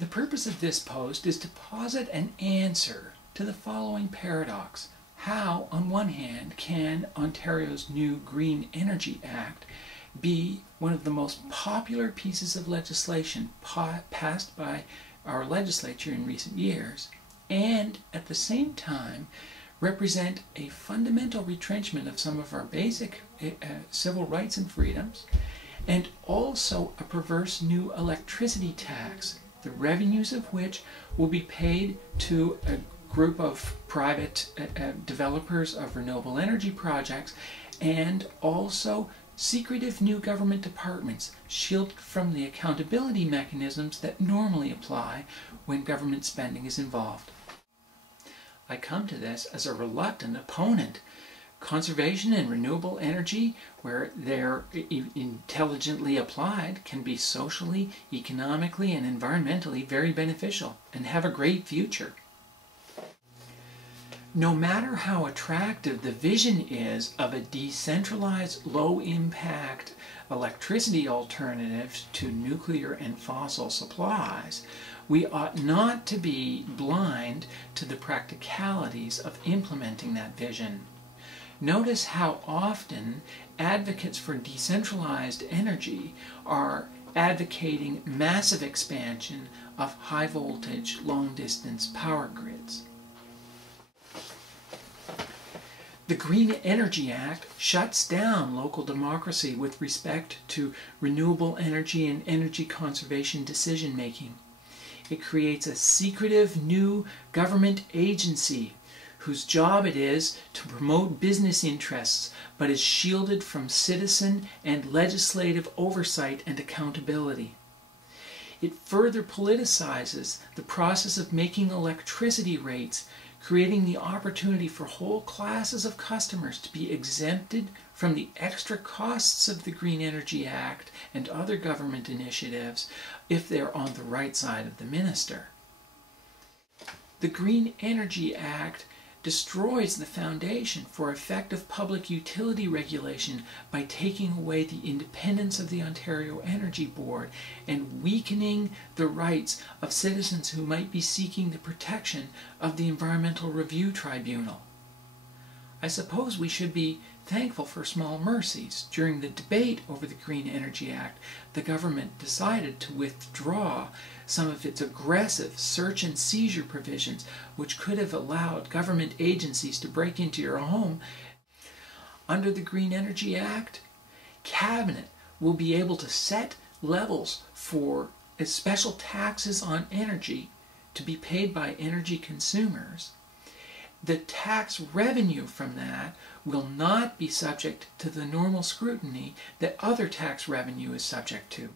The purpose of this post is to posit an answer to the following paradox. How, on one hand, can Ontario's new Green Energy Act be one of the most popular pieces of legislation passed by our legislature in recent years, and at the same time represent a fundamental retrenchment of some of our basic civil rights and freedoms, and also a perverse new electricity tax, the revenues of which will be paid to a group of private developers of renewable energy projects, and also secretive new government departments shielded from the accountability mechanisms that normally apply when government spending is involved. I come to this as a reluctant opponent. Conservation and renewable energy, where they're intelligently applied, can be socially, economically, and environmentally very beneficial and have a great future. No matter how attractive the vision is of a decentralized, low-impact electricity alternative to nuclear and fossil supplies, we ought not to be blind to the practicalities of implementing that vision. Notice how often advocates for decentralized energy are advocating massive expansion of high-voltage, long-distance power grids. The Green Energy Act shuts down local democracy with respect to renewable energy and energy conservation decision-making. It creates a secretive new government agency whose job it is to promote business interests, but is shielded from citizen and legislative oversight and accountability. It further politicizes the process of making electricity rates, creating the opportunity for whole classes of customers to be exempted from the extra costs of the Green Energy Act and other government initiatives if they're on the right side of the minister. The Green Energy Act destroys the foundation for effective public utility regulation by taking away the independence of the Ontario Energy Board and weakening the rights of citizens who might be seeking the protection of the Environmental Review Tribunal. I suppose we should be thankful for small mercies. During the debate over the Green Energy Act, the government decided to withdraw some of its aggressive search and seizure provisions, which could have allowed government agencies to break into your home. Under the Green Energy Act, Cabinet will be able to set levels for special taxes on energy to be paid by energy consumers. The tax revenue from that will not be subject to the normal scrutiny that other tax revenue is subject to.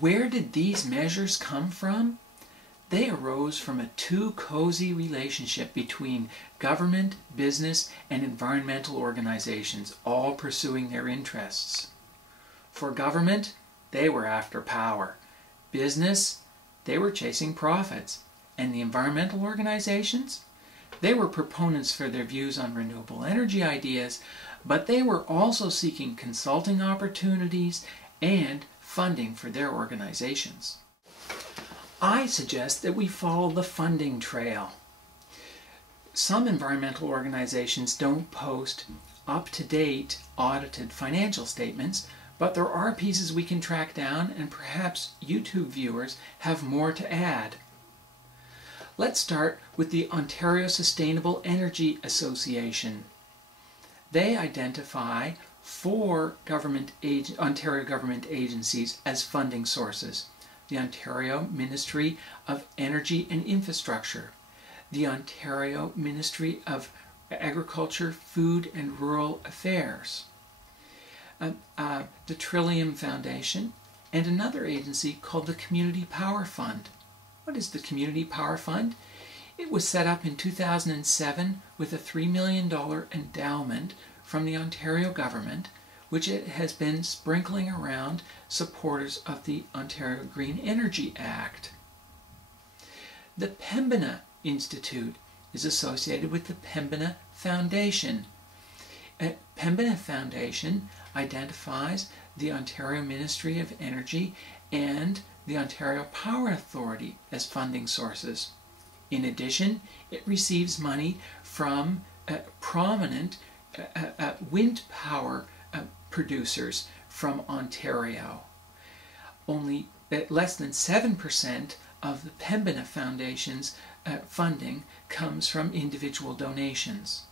Where did these measures come from? They arose from a too cozy relationship between government, business, and environmental organizations, all pursuing their interests. For government, they were after power. Business, they were chasing profits. And the environmental organizations? They were proponents for their views on renewable energy ideas, but they were also seeking consulting opportunities and funding for their organizations. I suggest that we follow the funding trail. Some environmental organizations don't post up-to-date audited financial statements, but there are pieces we can track down, and perhaps YouTube viewers have more to add. Let's start with the Ontario Sustainable Energy Association. They identify 4 Ontario government agencies as funding sources: the Ontario Ministry of Energy and Infrastructure, the Ontario Ministry of Agriculture, Food and Rural Affairs, the Trillium Foundation, and another agency called the Community Power Fund. What is the Community Power Fund? It was set up in 2007 with a $3 million endowment from the Ontario government, which it has been sprinkling around supporters of the Ontario Green Energy Act. The Pembina Institute is associated with the Pembina Foundation. Pembina Foundation identifies the Ontario Ministry of Energy and the Ontario Power Authority as funding sources. In addition, it receives money from prominent wind power producers from Ontario. Only less than 7% of the Pembina Foundation's funding comes from individual donations.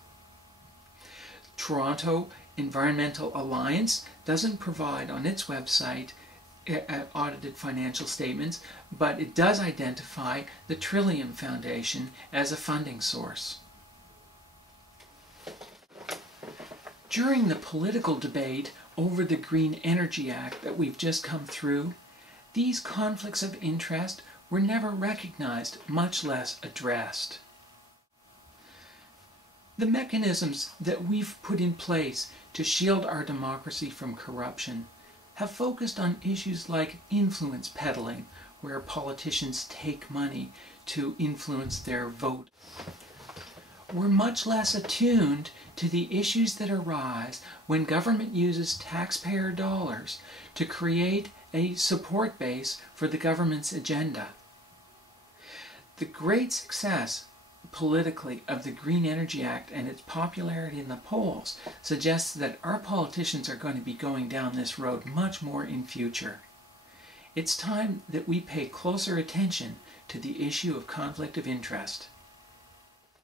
Toronto Environmental Alliance doesn't provide on its website audited financial statements, but it does identify the Trillium Foundation as a funding source. During the political debate over the Green Energy Act that we've just come through, these conflicts of interest were never recognized, much less addressed. The mechanisms that we've put in place to shield our democracy from corruption have focused on issues like influence peddling, where politicians take money to influence their vote. We're much less attuned to the issues that arise when government uses taxpayer dollars to create a support base for the government's agenda. The great success politically of the Green Energy Act and its popularity in the polls suggests that our politicians are going to be going down this road much more in future. It's time that we pay closer attention to the issue of conflict of interest.